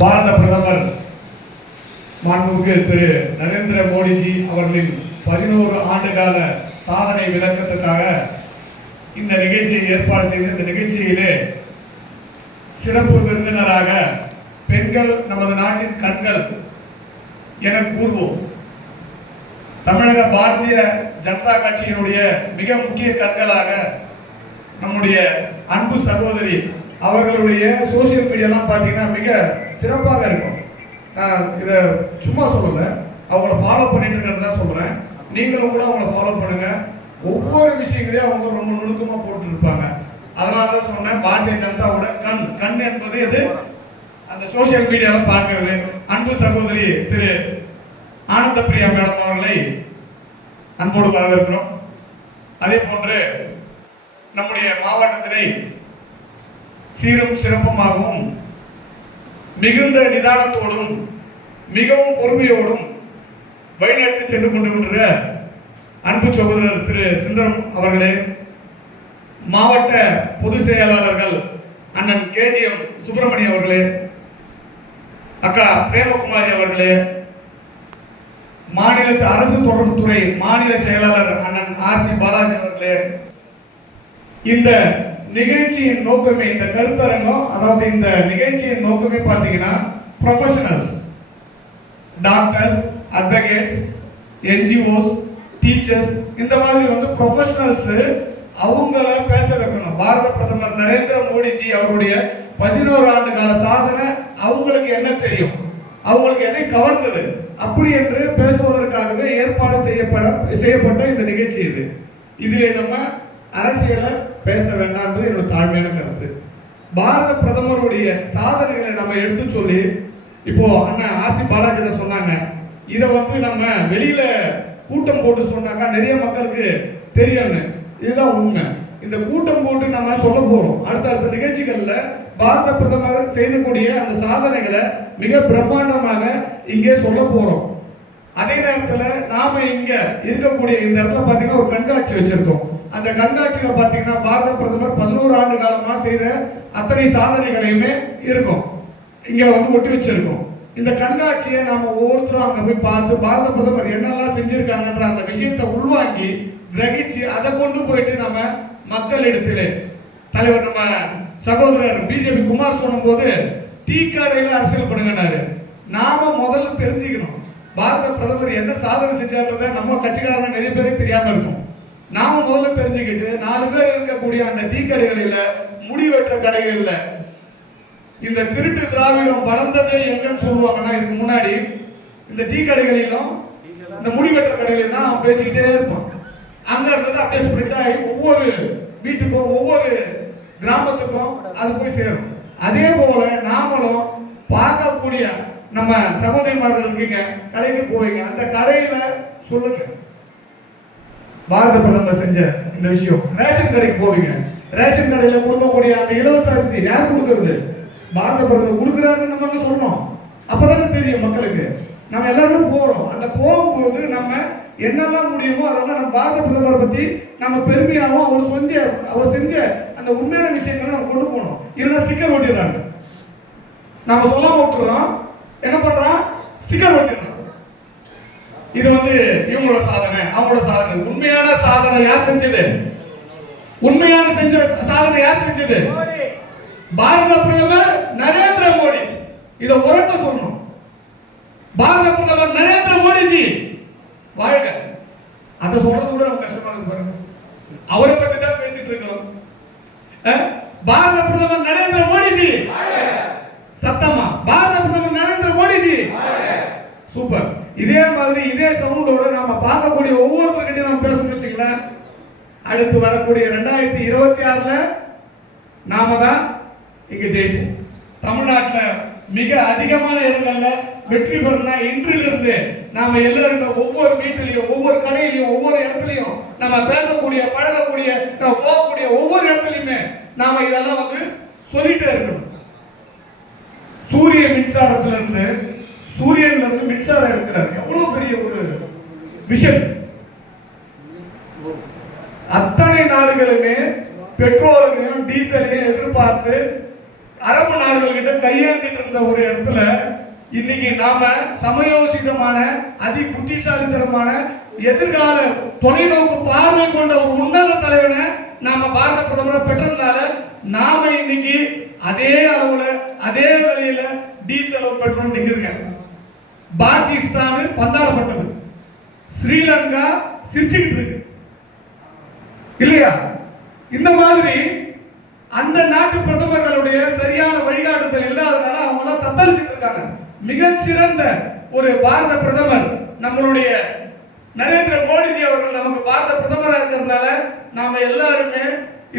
பாரத பிரதமர் மாண்புமிகு திரு நரேந்திர மோடிஜி அவர்களின் 11 ஆண்டுகால சாதனை விளக்கத்துக்காக இந்த நிகழ்ச்சியை ஏற்பாடு செய்து இந்த நிகழ்ச்சியிலே சிறப்பு விருந்தினராக பெண்கள் நமது நாட்டின் கண்கள் என கூறுவோம். தமிழக பாரதிய ஜனதா கட்சியினுடைய மிக முக்கிய கண்களாக நம்முடைய அன்பு சகோதரி அவர்களுடைய சோசியல் மீடியாலாம் பார்த்தீங்கன்னா மிக சிறப்பாக இருக்கும். நான் இதை சும்மா சொல்லல, அவங்கள ஃபாலோ பண்ணிட்டு இருக்கிறதா சொல்றேன். நீங்களும் கூட அவங்கள ஃபாலோ பண்ணுங்க. ஒவ்வொரு விஷயங்களையும் அவங்க ரொம்ப நுணுக்கமா போட்டு இருப்பாங்க. அதனால தான் சொன்னேன், பாரதிய ஜனதாவோட கண் என்பது எது, அந்த சோசியல் மீடியாவை பார்க்கிறது. அன்பு சகோதரி திரு ஆனந்த பிரியா மேடம் அவர்களை அன்போடு வரவேற்கிறோம். அதே போன்று நம்முடைய மாவட்டத்தினை சீரும் சிறப்புமாகவும் மிகுந்த நிதானத்தோடும் மிகவும் பொறுமையோடும் வழிநடத்தி சென்று கொண்டிருக்கிற அன்பு சகோதரர் திரு சுந்தரம் அவர்களே, மாவட்ட பொதுச் செயலாளர்கள் அண்ணன் கேஜிஎம் சுப்பிரமணியம் அவர்களே, அக்கா பிரேமகுமாரி அவர்களே, மாநில அரசு தொடர்புத்துறை மாநில செயலாளர் அண்ணன் ஆர்சி பாலாஜி அவர்களே, இந்த நிகழ்ச்சியின் நோக்கமே, இந்த கருத்தரங்கம், அதாவது இந்த நிகழ்ச்சியின் நோக்கமே பார்த்தீங்கன்னா professionals, doctors, advocates, NGOs, teachers, இந்த மாதிரி வந்து ப்ரொஃபஷனல்ஸ் அவங்கள பேச வைக்கணும். பாரத பிரதமர் நரேந்திர மோடிஜி அவருடைய 11 ஆண்டு கால சாதனை அவங்களுக்கு என்ன தெரியும், அவங்களுக்கு என்ன கவர்ந்தது, அப்படி என்று பேசுவதற்காகவே ஏற்பாடு செய்யப்பட்ட இந்த நிகழ்ச்சி இது. இதிலே நம்ம அரசியலை பேச வேண்டாம் என்பது என்னோட தாழ்மையான கருத்து. பாரத பிரதமருடைய சாதனைகளை நம்ம எடுத்து சொல்லி, இப்போ அண்ணா ஆர்சி பாலாஜி சொன்னாங்க, இதை வந்து நம்ம வெளியில கூட்டம் போட்டு சொன்னாக்கா நிறைய மக்களுக்கு தெரியும்னு. இதுதான் உண்மை. இந்த கூட்டம் போட்டு நம்ம சொல்ல போறோம். அடுத்த நிகழ்ச்சிகள்ல பாரத பிரதமர் செய்யக்கூடிய அந்த சாதனைகளை மிக பிரம்மாண்டமாக இங்கே சொல்ல போறோம். அதே நேரத்துல நாம இங்க இருக்கக்கூடிய இந்த இடத்துல பாத்தீங்கன்னா ஒரு கண்காட்சி வச்சிருக்கோம். அந்த கண்காட்சியில பாத்தீங்கன்னா பாரத பிரதமர் 11 ஆண்டு காலமா செய்த அத்தனை சாதனைகளையுமே இருக்கும் இங்க வந்து ஒட்டி வச்சிருக்கோம். இந்த கண்காட்சியை நாம ஒவ்வொருத்தரும் அங்க போய் பார்த்து பாரத பிரதமர் என்னெல்லாம் செஞ்சிருக்காங்கன்ற அந்த விஷயத்தை உள்வாங்கி கிரகிச்சு அதை கொண்டு போயிட்டு நம்ம மக்களிடத்திலே, தலைவர் நம்ம சகோதரர் பிஜேபி குமார் சொன்ன போது டீ கடையில அரசியல் பண்ணுங்கன்னாரு. நாம முதல்ல தெரிஞ்சுக்கணும் பாரத பிரதமர் என்ன சாதனை செஞ்சாருன்றத நம்ம கட்சிக்காரங்க நிறைய பேருக்கு தெரியாம இருக்கும். நாம முதல்ல தெரிஞ்சுக்கிட்டு 4 பேர் இருக்கக்கூடிய அந்த டீ கடைகளில, முடிவெற்ற கடைகள்ல இந்த திருட்டு திராவிடம் வளர்ந்ததே எங்கன்னு சொல்லுவாங்கன்னா, இதுக்கு முன்னாடி இந்த டீ கடைகளிலும் இந்த முடிவெற்ற கடைகளிலும் தான் பேசிக்கிட்டே இருப்பான். அங்க இருந்து அப்படியே ஸ்ப்ரெட் ஆகி ஒவ்வொரு வீட்டுக்கும் ஒவ்வொரு கிராமத்துக்கும் அது போய் சேரும். அதே போல நாமளும் பார்க்கக்கூடிய நம்ம சகோதரிமார்கள் இருக்கீங்க, கடைக்கு போவீங்க, அந்த கடையில சொல்லுங்க பாரத பிரதமர் செஞ்ச இந்த விஷயம். ரேஷன் கடைக்கு போவீங்க, ரேஷன் கடையில கொடுக்கக்கூடிய அந்த இலவச அரிசி யார் கொடுக்கறது, பாரத பிரதமர் கொடுக்குறாருன்னு நம்ம சொல்லணும். அப்பதானே தெரியும் மக்களுக்கு. நம்ம எல்லாரும் போறோம், அந்த போகும்போது நம்ம என்னெல்லாம் முடியுமோ அதெல்லாம் நம்ம பாரத பிரதமரை பத்தி நம்ம பெருமையாகவும் அவர் செஞ்ச அந்த உண்மையான விஷயங்களை நம்ம கொண்டு போகணும். இல்லைன்னா ஸ்டிக்கர் ஒட்டிடுறாங்க. நம்ம சொல்லாம விட்டுறோம், என்ன பண்றோம், ஸ்டிக்கர் ஒட்டிடுறோம். இது வந்து இவங்களோட சாதனை, அவங்களோட சாதனை. உண்மையான சாதனை யார் செஞ்சது, உண்மையான சாதனை யார் செஞ்சது, பாரத பிரதமர் நரேந்திர மோடி. இதை உரக்க சொல்லணும், பாரத பிரதமர் நரேந்திர மோடிஜி வாழ்க. அதை சொல்றது கூட நம்ம கஷ்டமா இருக்கு பாருங்க. அவரை பத்தி தான் பேசிட்டு இருக்கிறோம். பாரத பிரதமர் நரேந்திர மோடிஜி சத்தமா, பாரத பிரதமர் நரேந்திர மோடிஜி சூப்பர். இதே மாதிரி இதே சவுண்டோட நாம பார்க்கக்கூடிய ஒவ்வொருத்தர்கிட்டையும் நம்ம பேசணும்னு வச்சுக்கலாம். அடுத்து வரக்கூடிய 2026ல நாம தான் இங்க ஜெயிப்போம். தமிழ்நாட்டில் மிக அதிகமான இடங்கள்ல வெற்றி பெறணும். இன்றிலிருந்து நாம எல்லாருமே ஒவ்வொரு வீட்டிலையும், ஒவ்வொரு கடையிலையும், ஒவ்வொரு இடத்துலையும் நம்ம பேசக்கூடிய, பழகக்கூடிய, நம்ம போகக்கூடிய ஒவ்வொரு இடத்துலையுமே நாம இதெல்லாம் வந்து சொல்லிட்டே இருக்கணும். சூரிய மின்சாரத்திலிருந்து, சூரியன்ல இருந்து மின்சாரம் எடுக்கிறார், எவ்வளவு பெரிய ஒரு விஷயம். அத்தனை நாடுகளுமே பெட்ரோலையும் டீசலையும் எதிர்பார்த்து அரபு நாடுகள்கிட்ட கையேந்திட்டு இருந்த ஒரு இடத்துல இன்னைக்கு நாம சமயோசிதமான அதி புத்திசாலித்தனமான எதிர்கால தொலைநோக்கு பார்வை கொண்ட ஒரு உன்னத தலைவனை நாம பாரத பிரதமரை பெற்றதுனால நாம இன்னைக்கு அதே அளவுல அதே விலையில டீசல் பெட்ரோல் நிக்குதுங்க. பாகிஸ்தான் பந்தாடப்பட்டது, ஸ்ரீலங்கா சிரிச்சுக்கிட்டு இருக்கு இல்லையா? இந்த மாதிரி அந்த நாட்டு பிரதமர்களுடைய சரியான வழிகாட்டுதல் இல்லாதனால அவங்க எல்லாம் தத்தளிச்சுட்டு இருக்காங்க. மிகச்சிறந்த ஒரு பாரத பிரதமர் நம்மளுடைய நரேந்திர மோடிஜி அவர்கள் நமக்கு பாரத பிரதமராக இருக்கிறதுனால நாம எல்லாருமே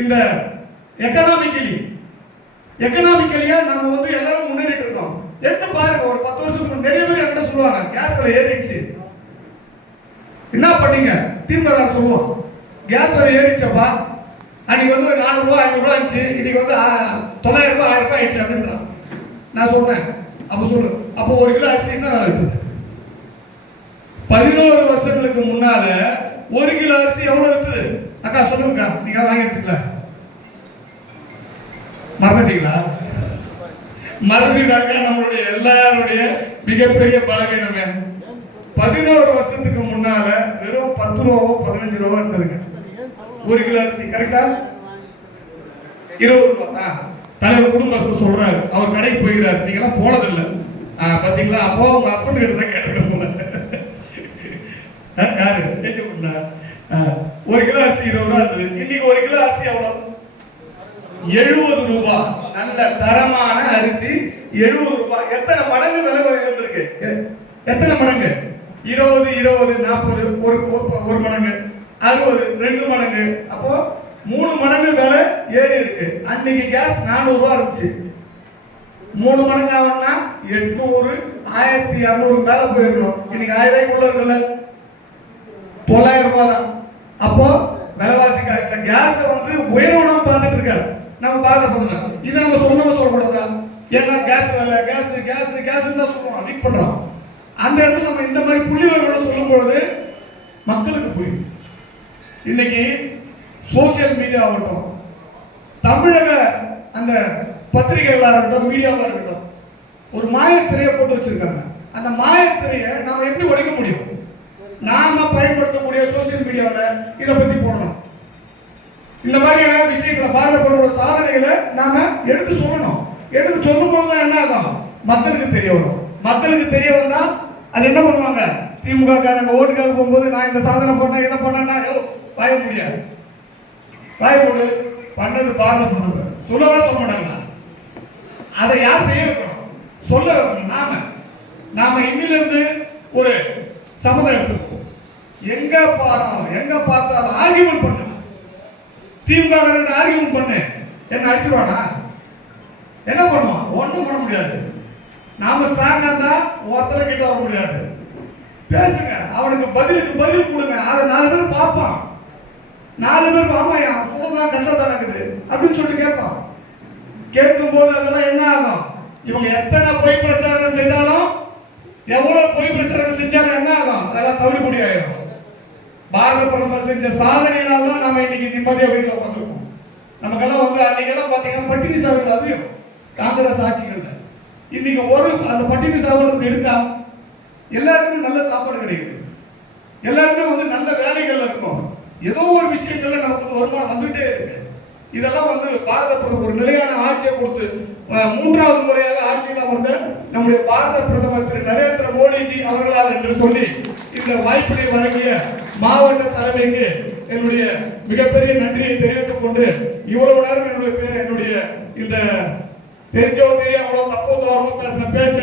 இந்த எக்கனாமிக்கலியா நாம வந்து எல்லாரும் முன்னேறிட்டு இருக்கோம். எடுத்து பாருங்க, ஒரு 10 வருஷத்துக்கு நிறைய பேர் என்கிட்ட சொல்லுவாங்க கேஸ் விலை ஏறிடுச்சு, என்ன பண்ணீங்க? திமுக சொல்லுவோம் கேஸ் விலை ஏறிச்சப்பா, அன்னைக்கு வந்து 400 ரூபாய் 500 ரூபாய் இருந்துச்சு, இன்னைக்கு வந்து 900 ரூபாய் 1000 ரூபாய் ஆயிடுச்சு அப்படின்றான். நான் சொன்னேன் அப்ப சொல்லு, அப்போ 1 கிலோ அரிசி என்ன விலை இருக்குது? 11 வருஷங்களுக்கு முன்னால 1 கிலோ அரிசி எவ்வளவு இருக்குது? அக்கா சொல்லுங்க, நீங்க வாங்கிருக்கீங்களா? மறந்துட்டீங்களா? மறந்துட்டாங்க. நம்மளுடைய எல்லாருடைய மிகப்பெரிய பலவீனமே 11 வருஷத்துக்கு முன்னால வெறும் 10 ரூபாவோ 15 ரூபாவோ இருந்ததுங்க 1 கிலோ அரிசி. கரெக்டா? 20 ரூபாய். தலைவர் குடும்ப சொல்றாரு, அவர் கடைக்கு போகிறாரு, நீங்க எல்லாம் போனதில்லை பாத்தீங்களா? அப்போ உங்க ஹஸ்பண்ட் கிட்ட தான் கேட்டுக்க போன யாரு கேட்க போனா 1 கிலோ அரிசி 20 ரூபாய் இருந்தது. இன்னைக்கு 1 கிலோ அரிசி எவ்வளவு? 70 ரூபாய். நல்ல தரமான அரிசி 70 ரூபாய். எத்தனை மடங்கு விலை உயர்ந்திருக்கு? எத்தனை மடங்கு? 20 20 40 ஒரு மடங்கு, 60 2 மடங்கு, அப்போ 3 மடங்கு விலை ஏறி இருக்கு. அன்னைக்கு கேஸ் 400 ரூபாய் இருந்துச்சு, 3 மடங்கு ஆகணும்னா 800 1200 மேல போயிருக்கணும். இன்னைக்கு 1000 ரூபாய்க்குள்ள இருக்குல்ல, 900 ரூபாய் தான். அப்போ விலைவாசி கேஸ் வந்து உயர்வுடன் பார்த்துட்டு இருக்காரு நம்ம பாரத பிரதமர். இதை நம்ம சொல்லக்கூடாதா? ஏன்னா கேஸ் விலை கேஸ் கேஸ் கேஸ் தான் சொல்லுவோம், அதிகம் பண்றோம். அந்த இடத்துல நம்ம இந்த மாதிரி புள்ளிவர்களோட சொல்லும் பொழுது மக்களுக்கு புரியும். இன்னைக்கு சோசியல் மீடியா ஆகட்டும், தமிழக அந்த பத்திரிகைகளா இருக்கட்டும், மீடியாவா இருக்கட்டும், ஒரு மாயத்திரையை போட்டு வச்சிருக்காங்க. அந்த மாயத்திரையை நாம எப்படி உடைக்க முடியும்? நாம பயன்படுத்தக்கூடிய சோசியல் மீடியாவில் இதை பத்தி போடணும். இந்த மாதிரியான விஷயங்களை பாரத பிரதமரோட சாதனைகளை நாம எடுத்து சொல்லணும். எடுத்து சொல்லும் போது என்ன ஆகும்? மக்களுக்கு தெரிய வரும். மக்களுக்கு தெரிய வந்தா அது என்ன பண்ணுவாங்க? திமுக காரங்க ஓட்டுக்காக போகும்போது நான் இந்த சாதனை பண்ணேன் இதை பண்ணேன்னா பாய முடியாது. பாயப்போடு பண்ணது பாரத பிரதமர் சொல்லவே சொல்ல மாட்டாங்க. அதை யார் செய்ய வைக்கணும்? சொல்ல வைக்கணும். நாம இன்னிலிருந்து ஒரு சமுதாயம் எடுத்துக்கோம். எங்க பார்த்தாலும் ஆர்கியூமெண்ட் பண்ண, திமுக ஆர்கியூமெண்ட் பண்ணு, என்ன அடிச்சுடுவானா? என்ன பண்ணுவான்? ஒன்றும் பண்ண முடியாது. நாம ஸ்ட்ராங்கா இருந்தா ஒருத்தர கிட்ட வர முடியாது. பேசுங்க, அவனுக்கு பதில் கொடுங்க. அதை 4 பேர் பார்ப்பான். 4 பேர் ஆமாயா சொல்லலாம் கண்டதான் இருக்குது அப்படின்னு சொல்லிட்டு கேட்பான். கேட்கும் போது அதெல்லாம் என்ன ஆகும்? இவங்க எத்தனை பொய் பிரச்சாரம் செய்தாலும், எவ்வளவு பொய் பிரச்சாரம் செஞ்சாலும் என்ன ஆகும்? அதெல்லாம் தவிர முடியாது. பாரத பிரதமர் செஞ்ச சாதனையினால தான் நாம இன்னைக்கு நிம்மதியாக வீட்டில் உட்காந்துருக்கோம். நமக்கெல்லாம் வந்து அன்னைக்கெல்லாம் பாத்தீங்கன்னா பட்டினி சாவுகள் அதிகம் காங்கிரஸ் ஆட்சிகள்ல. இன்னைக்கு அந்த பட்டினி சாவுகள் இருக்கா? எல்லாருக்குமே நல்ல சாப்பாடு கிடைக்குது, எல்லாருமே வந்து நல்ல வேலைகள்ல இருக்கும், ஏதோ ஒரு விஷயங்கள்ல நமக்கு வருமானம் வந்துட்டே இருக்கு. இதெல்லாம் வந்து பாரத பிரதமர் ஒரு நிலையான ஆட்சியை கொடுத்து 3வது முறையாக ஆட்சியில் அமர்ந்த நம்முடைய பாரத பிரதமர் திரு நரேந்திர மோடிஜி அவர்களால் என்று சொல்லி இந்த வாய்ப்பினை வழங்கிய மாவட்ட தலைமைக்கு என்னுடைய மிகப்பெரிய நன்றியை தெரிவித்துக் கொண்டு, இவ்வளவு நேரம் என்னுடைய இந்த தெரிஞ்சோ தெரியாமலோ தப்போ பேசின பேச்ச